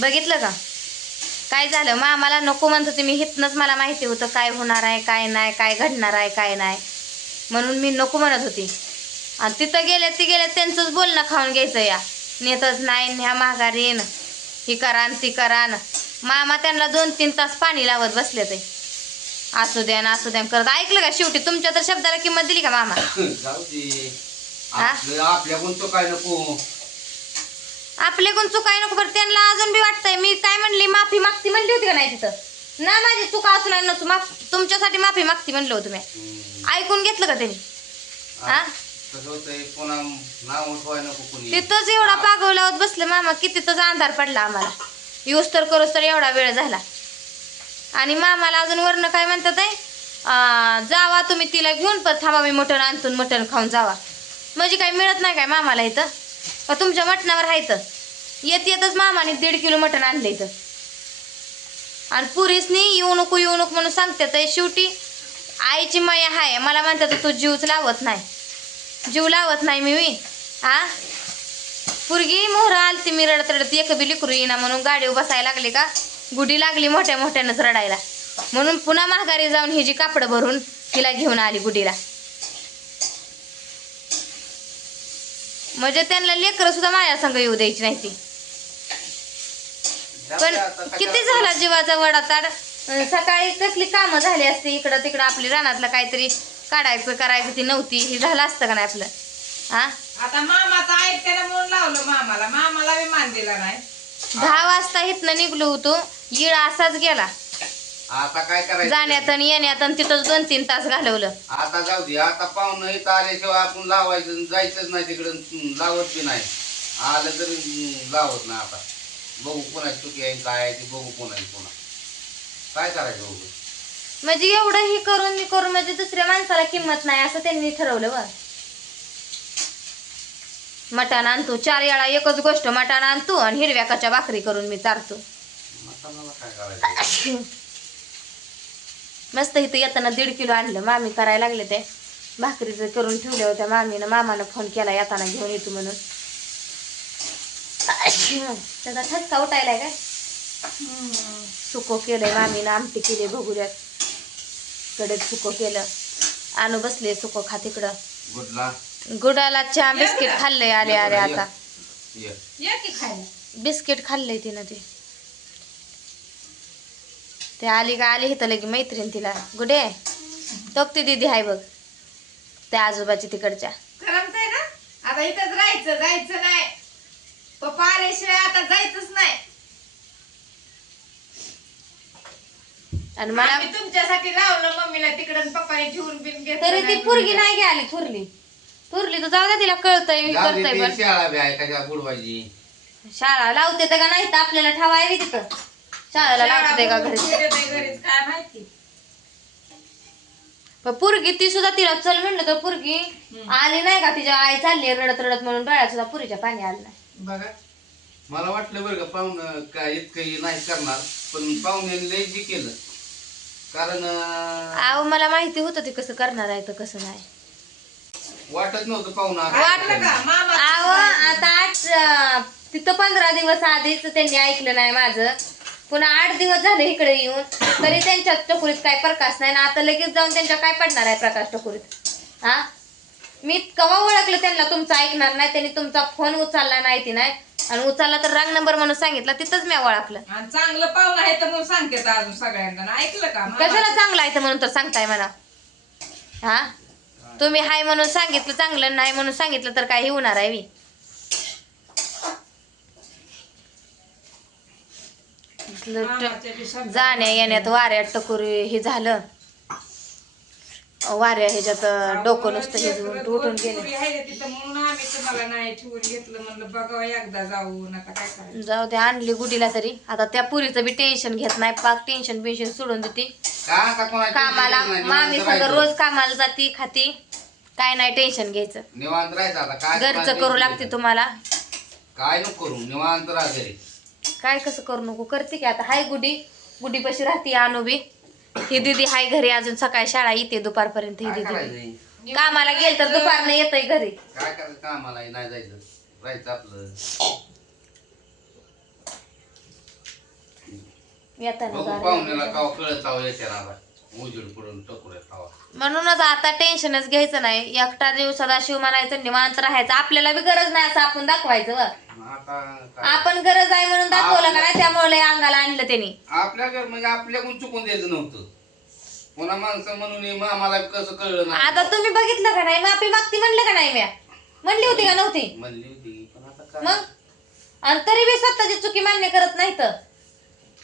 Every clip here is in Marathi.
बघितलं का काय झालं? मामाला नको म्हणत होते मी, हितनंच मला माहिती होतं काय होणार आहे काय नाही, काय घडणार आहे काय नाही, म्हणून मी नको म्हणत होती. आणि तिथं गेल्यात त्यांचंच बोलणं खाऊन घ्यायचं. या नेतच नाही, ह्या माघारीन, ही करान ती करान. मामा त्यांना 2-3 तास पाणी लावत बसले ते, असू द्या ना असू द्या करत. ऐकलं का शेवटी? तुमच्या तर शब्दाला किंमत दिली का मामा? आपल्याकडून तो काय नको, आपल्याकडून चुकाय नको. बरं त्यांना अजून बी वाटतंय मी काय म्हणली, माफी मागती म्हणली होती का नाही तिथं? ना माझी चुका असू नाही नसू, तुमच्यासाठी माफी मागती म्हणलं होतं मी. ऐकून घेतलं का त्यांनी? हा तिथंच एवढा पागव लावत बसलं मामा, कितीतच अंधार पडला आम्हाला. यूज तर करूच तर एवढा वेळ झाला. आणि मामाला अजून वरनं काय म्हणतात आहे, जावा तुम्ही तिला घेऊन, पण थांबा मी मटण आणतून मटण खाऊन जावा. म्हणजे काही मिळत नाही काय मामाला इथं? का तुमच्या मटणावर आहे? येतच मामाने 1.5 किलो मटण आणलं इथं. आणि पुरीसनी येऊ नको म्हणून सांगतात. शेवटी आईची माया हाय. मला म्हणतात तू जीवच लावत नाही, जीव लावत नाही मी. हा पुरगी मोहरा आलती, मी रडत एक बी लिकरू येईना म्हणून गाडीवर बसायला लागले का गुडी लागली मोठ्यानंच रडायला. म्हणून पुन्हा माघारी जाऊन ही जी कापड भरून तिला घेऊन आली गुडीला. म्हणजे त्यांना लेकरं सुद्धा माझ्या संग येऊ द्यायची नाही ती. पण किती झाला जीवाचा वडाताड. सकाळी कसली कामं झाली असते इकडं तिकडं, आपली रानातलं काहीतरी काढायचं करायचं ती नव्हती, हे झालं असतं का नाही आपलं? हा आता मामाचं ऐकतेला म्हणून लावलं मामाला बी मान दिला नाही. 10 वाजता इथनं निघलो होतो, येळ असाच गेला. आता काय करायचं? जाण्यात आणि येण्यात आणि तिथंच 2-3 तास घालवलं. आता जाऊ दे, आता पाहुणं इथं आल्याशिवाय आपण लावायचं जायचंच नाही तिकडं, लावत बी नाही. आलं तरी लावत नाही. आता बघू कोणाची चुकी आहे काय आहे ती बघू, कोणाची पुन्हा काय करायचं बघू. म्हणजे एवढं ही करून मी करून म्हणजे दुसऱ्या माणसाला किंमत नाही असं त्यांनी ठरवलं. बरं मटण आणतो 4 वेळा एकच गोष्ट, मटण आणतो आणि हिरव्या कच्च्या भाकरी करून मी चारतो. काय करायचं? मस्त इथं येताना 1.5 किलो आणलं. मामी करायला लागले ते भाकरीचं करून ठेवल्या होत्या मामीनं. मामानं फोन केला येताना घेऊन येतो म्हणून. त्याचा ठसका उठायलाय काय? सुको केलंय मामीनं, आमटी केली भगुऱ्यात, कडेत सुको केलं. आणू बसले सुको खात इकडं. गुडाला चहा बिस्किट खाल्लंय आले आता. बिस्किट खाल्लंय तिनं. ते आली का आली इथं लगी मैत्रीण तिला. गुडे तोक्ती दिदी हाय बघ त्या आजोबाची तिकडच्या. करमतंय ना आता इथंच राहायचं, जायचं नाही. पप्पा आल्याशिवाय आता जायचंच नाही. आणि मला तुमच्यासाठी लावलं मम्मीला तिकडं, पप्पाने ठेवून बिन घेतलं. तरी ती पोरगी नाही गे आली. थुरली तर जाऊ द्या, तिला कळतंय मी करतोय. पण शाळा बी आहे का बुडवायची? शाळा लावते का नाही तर आपल्याला ठेवाय तिथं. शाळेला लावते का घरी? काय माहिती. पण पोरगी ती सुद्धा, तिला चल म्हणलं तर पोरगी आली नाही का. तिच्या आई चालली रडत म्हणून डोळ्यात सुद्धा पुरीच्या पाणी आलं नाही. बघा मला वाटलं बरं का पाहुणं काय इतकं नाही करणार, पण पाहुण्याने लय जी केलं. कारण अहो मला माहिती होतं ते कसं करणार आहे तर कसं नाही. वाटत नव्हतं पाहुणा. वाटलं का मामा? अहो आता तिथं 15 दिवस आधीच त्यांनी ऐकलं नाही माझं. पुन्हा 8 दिवस झाले इकडे येऊन, तरी त्यांच्या टकोरीत काय प्रकाश नाही ना. आता लगेच जाऊन त्यांच्या काय पडणार आहे प्रकाश टकोरीत? हा मी कवा ओळखलं त्यांना तुमचं ऐकणार नाही. त्यांनी तुमचा फोन उचलला नाही ती नाही, आणि उचलला तर रांग नंबर म्हणून सांगितला, तिथंच मी ओळखलं. चांगलं पाहुणं आहे तर म्हणून सांगते अजून सगळ्यांना. ऐकलं का? कशाला चांगलं आहे म्हणून तर सांगताय मला? हा तुम्ही हाय म्हणून सांगितलं, चांगलं नाही म्हणून सांगितलं तर काय होणार आहे? मी जाण्या येण्यात वाऱ्यात टकोरी हे झालं. वाऱ्या ह्याच्यात डोकं नुसतं हे उठून गेले. म्हणून आम्ही तुम्हाला नाही ठेवून घेतलं. म्हणलं बघावं एकदा जाऊन. आता काय करायचं? जाऊ दे, आणली गुडीला तरी. आता त्या पुरीचं बी टेन्शन घेत नाही. पाक टेन्शन बिन्शन सोडून देते कामाला. मामी सगळं रोज कामाला जाती खाती, काय नाही टेन्शन घ्यायचं. निवांत राहायचं. आता काय घरचं करू लागते तुम्हाला. काय नको करू, निवांत राहा घरी. काय कसं करू नको करते की. आता हाय गुडी पशी राहते आणू बी. ही दीदी हाय घरी अजून. सकाळी शाळा येते दुपारपर्यंत. ही दीदी कामाला गेल तर दुपारनं येतय घरी. काय करायचं? कामाला नाही जायचं, राहायचं आपलं. येताना बघू गाडी. पाहुण्याला काव कळत आव येते ना आता उजेड पडून टकुऱ्यात हवा. म्हणूनच आता टेन्शनच घ्यायचं नाही. एकटा दिवसाला शिव म्हणायचं, निवांत राहायचं. आपल्याला बी गरज नाही असं आपण दाखवायचं व. आता काय? आपण गरज आहे म्हणून दाखवलं का नाही, त्यामुळे लय अंगाला आणलं त्यांनी. आपल्या म्हणजे आपल्याकडून चुकून द्यायचं नव्हतं. पुन्हा माणसं म्हणून हे आम्हाला कसं कळलं नाही. आता तुम्ही बघितलं का नाही, माफी मागती म्हणलं का नाही? म्या म्हणली होती का नव्हती? म्हणली होती पण आता काय मग आणि तरी बी स्वतःची चुकी मान्य करत नाही. तर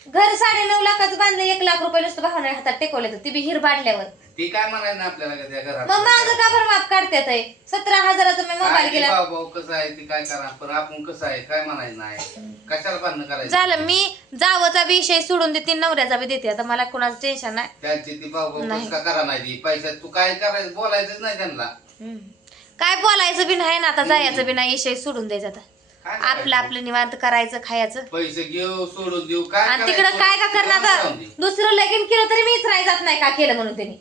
घर 9.5 लाखाचं बांधलं, 1 लाख रुपये नुसतं भावना हातात टेकवले, तर ती बी हिर बांधल्यावर. ती काय म्हणायला नाही आपल्याला का त्या घरात. मग माझं का बरं माफ काढतात? 17,000चा मी मोबाईल काय ते केला. भाऊ भाऊ कसं आहे ती काय करा, पण आपण कसं आहे काय म्हणायचं नाही. कशाला भांडणं करायचं. झालं, मी जावचा बी विषय सोडून देते, नवऱ्याचा बी देते. आता मला कोणाचं टेन्शन नाही. त्यांची ती भाऊ भाऊ नाही. कसं का करा नाही ती पैशात तू काय करायचं बोलायचंच नाही त्यांना. काय बोलायचं बी नाही ना आता, जायचं बी नाही, विषय सोडून द्यायचा. आता काय आपलं करायचं? आपलं निवांत करायचं, खायचं. पैसे घेऊ सोडून देऊ काय आणि करायचं? तिकडं काय का करणार? जाऊन आता दे. दुसरं लगीन केलं तरी मीच राही जात नाही, का केलं म्हणून त्यांनी.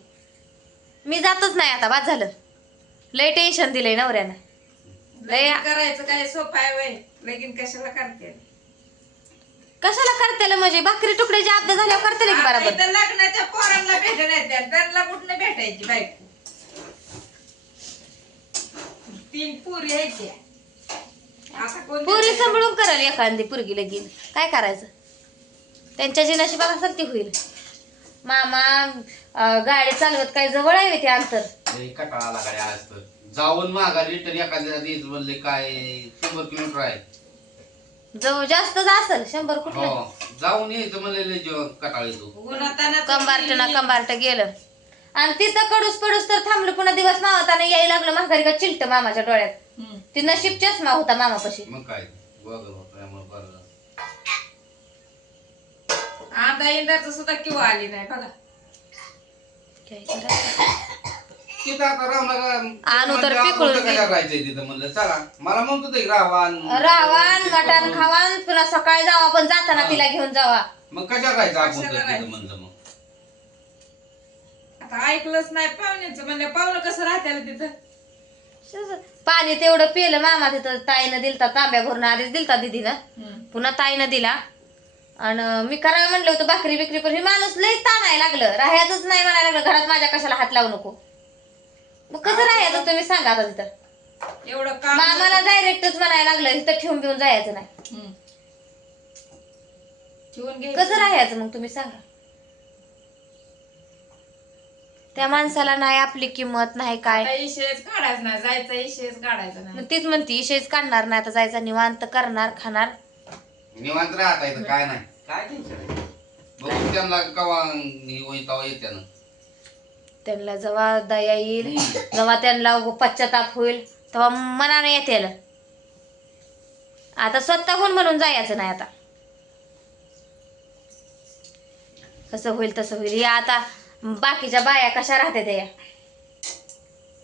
मी जातच नाही आता, बाद झालं. लय टेन्शन दिलंय नवऱ्यानं. लय लगीन करायचं काय सोपं आहे वय? लगीन कशाला करते? कशाला करतेला म्हणजे भाकरी तुकड्याची आपदा झाल्यावर करतेला की आता बरोबर. इथं लग्नाच्या पोरांना भेटत नाही, त्यांना कुठनं भेटायची बायको? 3 पुरी यायच्या. आता कोण पुरी सांभाळून कराल एखादी पुरगी लगीन, काय करायचं? त्यांच्या जी नशिबासारखी होईल. मामा गाडी चालवत काय जवळ आहे ते अंतर? लय कटाळा लागाय आज तर. जाऊन माघारी रिटर्न एखाद्या दिवस म्हणले काय 100 किलोमीटर आहे. जवळ जास्तच असेल, 100 कुठलं. हो जाऊन यायचं म्हणले लय जीव कटाळ येतो. उन्हातानाचं कंबार्ट ना कंबार्ट गेलं आणि तिथं कडूस पडूस तर थांबलं. पुन्हा दिवस मावताना यायला लागलं माघारी का चिलट मामाच्या डोळ्यात. हम्म. ती नशीब चष्मा होता मामापाशी. मग काय बघ त्यामुळे बरं झालं. आता इंदाचं सुद्धा किंवा आली नाही बघा. काय करायचं? तिथं आता राहणार आणू तर पिकळून घे. राहायचंय तिथं म्हणलं चला मला म्हणतो ते रावान रावान मटण खावान, पुन्हा सकाळी जावा, पण जाताना तिला घेऊन जावा. मग कशा राहायचं आपण कशाला तर तिथं राहायचं? म्हणलं मग. आता ऐकलंच नाही पाहुण्याचं, म्हणजे पाहुणं कसं राहत्याला तिथं? पाणी तेवढं पिलं मामा तिथं. ताईनं दिलता तांब्या भरून, आधीच दिलता दीदीनं, पुन्हा ताईनं दिला. आणि मी करायला म्हणलं होतं भाकरी बिकरी, पण हे माणूस लयच ताणायला लागलं. राहायचंच नाही म्हणायला लागलं, घरात माझ्या कशाला हात लावू नको. मग कसं राहायचं तुम्ही सांगा आता तिथं? एवढं काम मामाला डायरेक्टच म्हणायला लागलं, इथं ठेवून बिवून जायचं नाही. हम्म. ठेवून घे. कसं राहायचं मग तुम्ही सांगा? त्या माणसाला नाही आपली किंमत नाही काय. आता इशेच काढायचं नाही, जायचा इशेच काढायचा नाही. मग तीच म्हणती इशेच काढणार नाही, आता जायचा निवांत करणार खाणार. निवांत राहता येतं काय नाही काय टेन्शन आहे. बघू त्यांना कवा हे होईल तवा येते ना. त्यांना जेव्हा दया येईल, जेव्हा त्यांना पश्चाताप होईल, तेव्हा मनाने येते. आता स्वतःहून म्हणून जायचं नाही. आता कसं होईल तसं होईल. या आता बाकीच्या बाया कशा राहते त्या,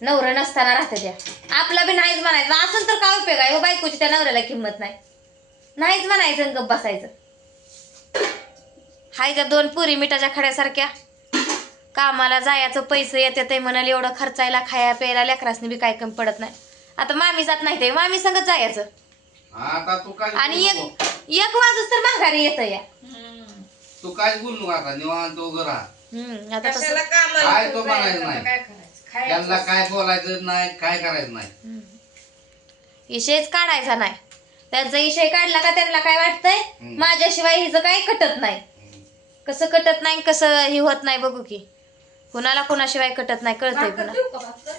नवरं नसताना राहते त्या. आपला बी नाहीच म्हणायचं. असं तर काय उपयोग आहे? बायकोची त्या नवऱ्याला किंमत नाही, नाहीच म्हणायचं आणि गप्प बसायचं. हाय का 2 पुरी मिठाच्या खड्यासारख्या. कामाला जायचं, पैसे येते ते म्हणाल, एवढं खर्चायला खाया प्यायला लेकरासनी बी काय कमी पडत नाही. आता मामी जात नाही, ते मामी संगत जायचं. आता तू काय आणि बोलू नको. एक वाजूच तर माघारी येतं या. हम्म. तू काय बोलू नको आता निवांत उभं राहा. आता तसं कशाला कामाला काय तो जायचं, म्हणायचं आता नाही. काय करायचं? त्यांना खायचं. काय बोलायचं नाही काय करायचं नाही. विषयच काढायचा नाही. त्यांचा विषय काढला का त्यांना काय वाटतंय, माझ्याशिवाय हिचं काही कटत नाही. कसं कटत नाही, कसं हे होत नाही बघू की. कुणाला कुणाशिवाय कटत नाही, कळतंय भाकर पुन्हा. देऊ का भाकर?